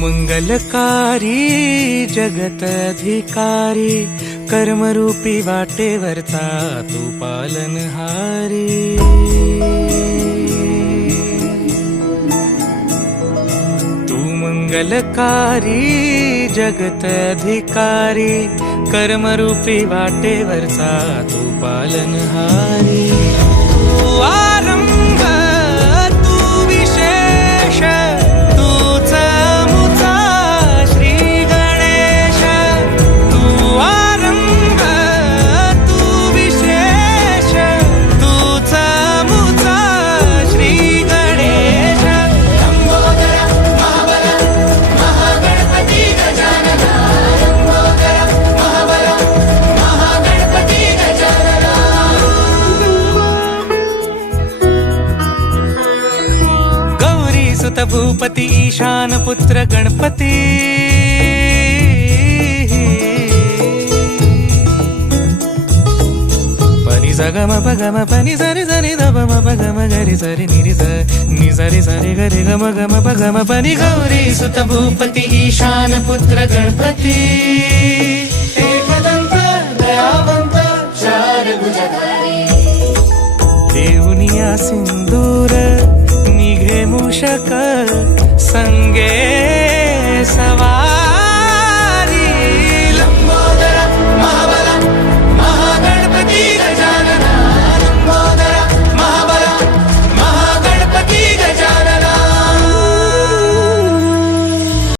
मंगलकारी जगत अधिकारी, कर्मरूपी वाटेवरचा तू पालनहारी। तू मंगलकारी जगत अधिकारी, कर्मरूपी वाटेवरचा तू पालनहारी। तू आरंभ तू विशेष, तूच मुचा श्री गणेश। तू आरंभ तू विशेष, तूच मुचा श्री गणेश। लंबोदर महाबल महागणपती गजानना, लंबोदर महाबल महागणपती गजानना। गौरी सुत भूपती ईशान पुत्र गणपती, पनी सगम पगम पनी सरी सरी दब म पगम गरी सरी निरी स नि सरी सरी गरी गम गम पगम पनी। गौरी सुत भूपती ईशान पुत्र गणपती, एकदंत दयावंत चार भुजधारी। देऊनिया सिंदूर निघे मूषक, संगे सवा